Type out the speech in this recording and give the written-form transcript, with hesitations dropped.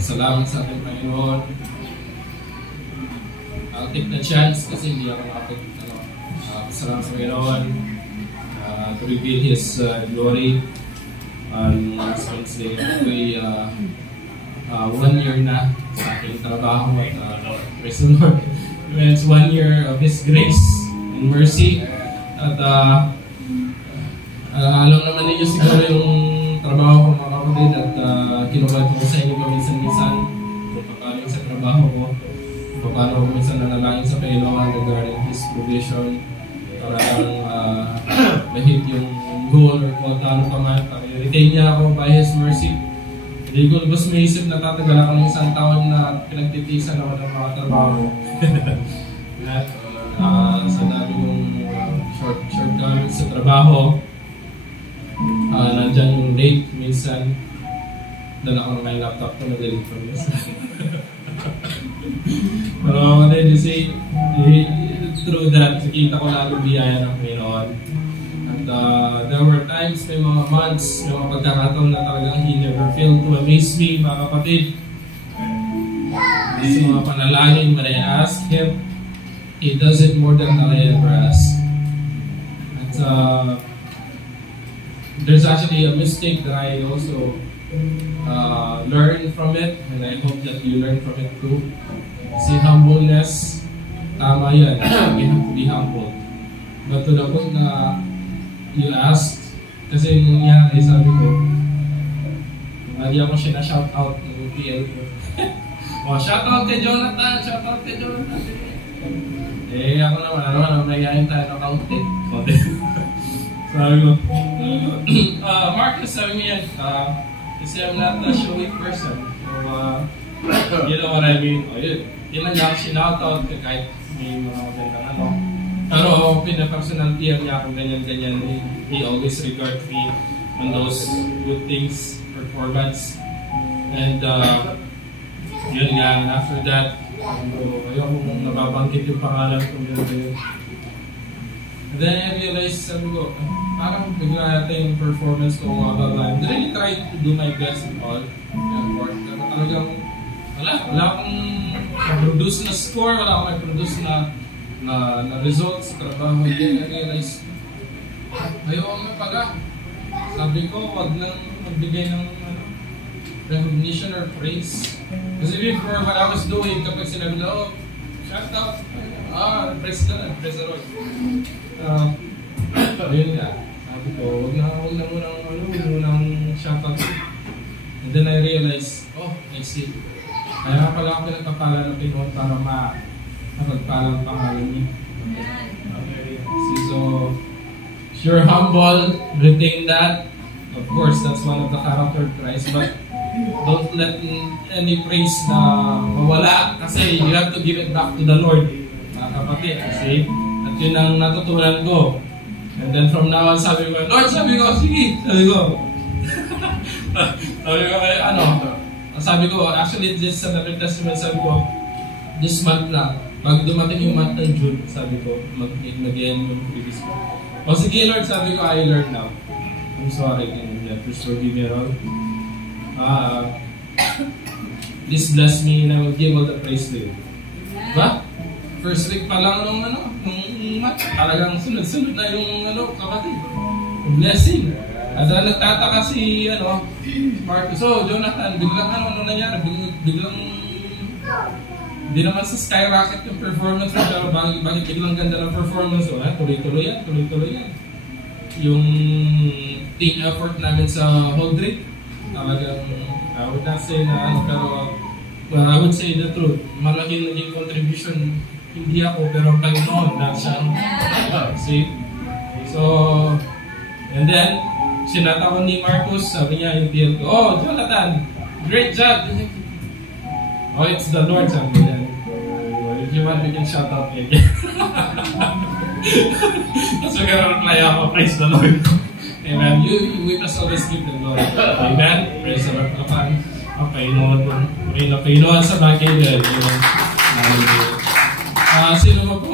Salamat sa ating Panginoon. I'll take the chance kasi hindi ako salamat sa Panginoon to reveal His glory on last Wednesday. Ako'y 1 year na sa aking trabaho at praise the Lord. It's 1 year of His grace and mercy. At alam naman ninyo siguro yung trabaho ko mga kapatid at kinukwento ko sa inyo paminsan-minsan kung paano sa trabaho ko, kung paano ko minsan nanalangin sa Panginoon regarding His provision para lang mahit yung goal or kung ano pa man. I-retain niya ako by His mercy. Hindi ko lubos may isip na tatagal ako ng isang taon na pinagtitisan ako ng mga trabaho. At sa dami kong shortcomings sa trabaho, nandyan yung date minsan. Dala ko ng laptop ko na delete from this. Pero then you see, through that, nakita ko lalo biyaya ng Panginoon. At there were times, may mga months, may mga pagkakataon na talagang He never failed to amaze me, mga kapatid. Sa mga panalangin, when I ask Him, He does it more than I ever ask. At there's actually a mistake that I also learned from it, and I hope that you learn from it too. See, humbleness, tama yan. We have to be humble. But to the point na you ask, kasi yung nangyari, sabi ko, hindi ako shout out ng UPL ko. Shout out kay Jonathan, shout out kay Jonathan. Ako naman, nagyayin tayo ng accountant. Sabi ko, Marcus, sabi niya, kasi I'm not a showy person. So, you know what I mean? Hindi man niya ako sinoutout kahit may mga magandang ano. Pero pinapersonality niya ako ganyan-ganyan. He always regards me on those good things, performance. And yun nga, after that, ayoko mong nababanggit yung pangalan ko. And then I realized, sabi ko, parang bigla yata yung performance ko mababa. And then I tried to do my best and all. Pero talagang, wala akong produce na score, wala akong produce na results sa trabaho. And then I realized, ayoko nga pala. Sabi ko, wag nang magbigay ng recognition or praise. Kasi before, what I was doing, kapag sinabi na, shout out, praise the Lord. Ayun nga, sabi ko, huwag na munang shoutout. And then I realized, I see. Kaya pala ako pinagpapala ng Pinoon para mapagpala ang pangalan niya. See, so, if you're humble, retain that. Of course, that's one of the character traits, but don't let any praise na mawala kasi you have to give it back to the Lord. Mga kapatid, see? At yun ang natutunan ko. And then from now on, sabi ko, Lord, sige, sabi ko, sabi ko, actually, this sa New Testament, sabi ko, this month na, pag dumating yung month ng June, sabi ko, mag-end yung previous month. Sige, Lord, sabi ko, I learned now. I'm sorry, please forgive me all. This bless me and I will give all the praise to you. Diba? First week pa lang nung talagang sunod-sunod na yung kapatid. Blessing. At nagtataka si Marcus. So, Jonathan, biglang ano nangyari? Biglang hindi naman sa skyrocket yung performance mo, pero bakit biglang ganda ng performance mo? Tuloy-tuloy yan. Yung team effort namin sa Holdrick, talagang, I would not say na pero I would say the truth. Malaking naging contribution, hindi ako, pero Panginoon na siya. See? So, and then, sinatawag ni Marcus, sabi niya yung deal ko, Jonathan, great job! It's the Lord, sabi niya. If you want, we can shout out me again. Tapos magka-reply ako, praise the Lord. Amen. We must always give the Lord. Amen. Praise the Lord. Ang Panginoon sa bagay din. Sino mo po